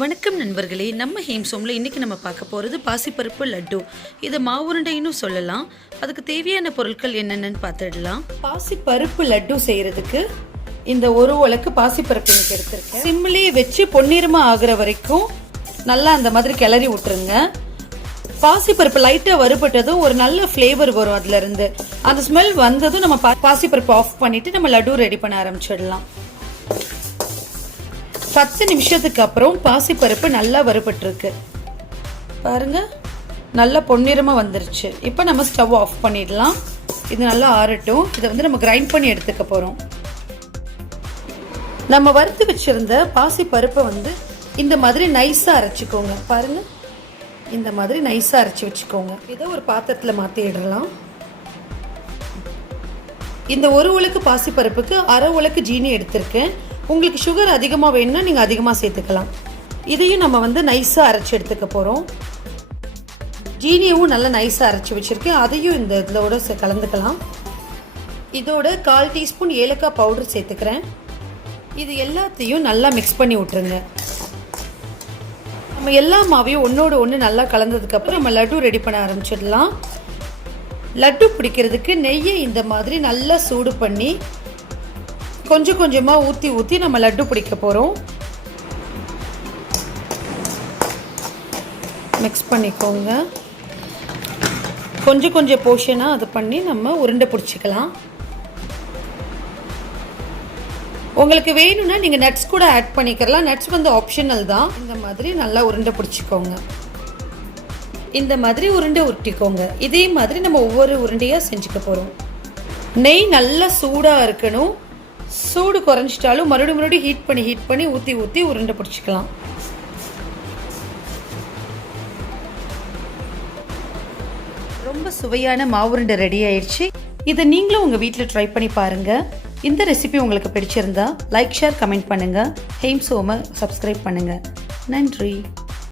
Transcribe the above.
வணக்கம் நண்பர்களே, நம்ம ஹேம்சோமில் இன்றைக்கி நம்ம பார்க்க போகிறது பாசிப்பருப்பு லட்டு. இதை மாவுருண்டைன்னு சொல்லலாம். அதுக்கு தேவையான பொருட்கள் என்னென்னு பார்த்துடலாம். பாசிப்பருப்பு லட்டு செய்கிறதுக்கு இந்த ஒரு உலக்கு பாசிப்பருப்பு இன்னைக்கு எடுத்துருக்கேன். சிம்மிலேயே வச்சு பொன்னிறமாக ஆகிற வரைக்கும் நல்லா அந்த மாதிரி கிளறி விட்டுருங்க. பாசிப்பருப்பு லைட்டாக வறுபட்டதும் ஒரு நல்ல ஃப்ளேவர் வரும். அதுலேருந்து அந்த ஸ்மெல் வந்ததும் நம்ம பாசிப்பருப்பு ஆஃப் பண்ணிவிட்டு நம்ம லட்டு ரெடி பண்ண ஆரம்பிச்சிடலாம். 10 நிமிஷத்துக்கு அப்புறம் பாசிப்பருப்பு நல்லா வறுபட்டுருக்கு பாருங்க, நல்லா பொன்னிறமாக வந்துருச்சு. இப்போ நம்ம ஸ்டவ் ஆஃப் பண்ணிடலாம். இது நல்லா ஆறட்டும். இதை நம்ம கிரைண்ட் பண்ணி எடுத்துக்க போகிறோம். நம்ம வறுத்து வச்சிருந்த பாசிப்பருப்பை இந்த மாதிரி நைஸாக அரைச்சிக்கோங்க. பாருங்க, இந்த மாதிரி நைஸாக அரைச்சி வச்சுக்கோங்க. இதை ஒரு பாத்திரத்தில் மாற்றிடலாம். இந்த ஒரு உலக்கு பாசிப்பருப்புக்கு அரை உலக்கு ஜீனி எடுத்திருக்கேன். உங்களுக்கு சுகர் அதிகமாக வேணும்னா நீங்கள் அதிகமாக சேர்த்துக்கலாம். இதையும் நம்ம நைஸாக அரைச்சி எடுத்துக்க போகிறோம். ஜீனியவும் நல்லா நைஸாக அரைச்சி வச்சுருக்கேன். அதையும் இந்த இதோட கலந்துக்கலாம். இதோட 1/4 டீஸ்பூன் ஏலக்காய் பவுடர் சேர்த்துக்கிறேன். இது எல்லாத்தையும் நல்லா மிக்ஸ் பண்ணி விட்டுருங்க. நம்ம எல்லா மாவையும் ஒன்றோட ஒன்று நல்லா கலந்ததுக்கப்புறம் நம்ம லட்டு ரெடி பண்ண ஆரம்பிச்சிடலாம். லட்டு பிடிக்கிறதுக்கு நெய்யை இந்த மாதிரி நல்லா சூடு பண்ணி கொஞ்சம் கொஞ்சமாக ஊற்றி நம்ம லட்டு பிடிக்க போகிறோம். மிக்ஸ் பண்ணிக்கோங்க. கொஞ்சம் போர்ஷனாக அதை பண்ணி நம்ம உருண்டை பிடிச்சிக்கலாம். உங்களுக்கு வேணும்னா நீங்கள் நட்ஸ் கூட ஆட் பண்ணிக்கலாம். நட்ஸ் ஆப்ஷனல் தான். இந்த மாதிரி நல்லா உருண்டை பிடிச்சிக்கோங்க. இந்த மாதிரி உருண்டை உருட்டிக்கோங்க. இதே மாதிரி நம்ம ஒவ்வொரு உருண்டையாக செஞ்சுக்க போகிறோம். நெய் நல்லா சூடாக இருக்கணும். சூடு குறைஞ்சிட்டாலும் மறுபடியும் ஹீட் பண்ணி ஊற்றி உருண்டை பிடிச்சிக்கலாம். ரொம்ப சுவையான மாவுருண்டை ரெடி ஆயிடுச்சு. இதை நீங்களும் உங்கள் வீட்டில் ட்ரை பண்ணி பாருங்கள். இந்த ரெசிபி உங்களுக்கு பிடிச்சிருந்தா லைக், ஷேர், கமெண்ட் பண்ணுங்கள். ஹேம்சோமை சப்ஸ்கிரைப் பண்ணுங்கள். நன்றி.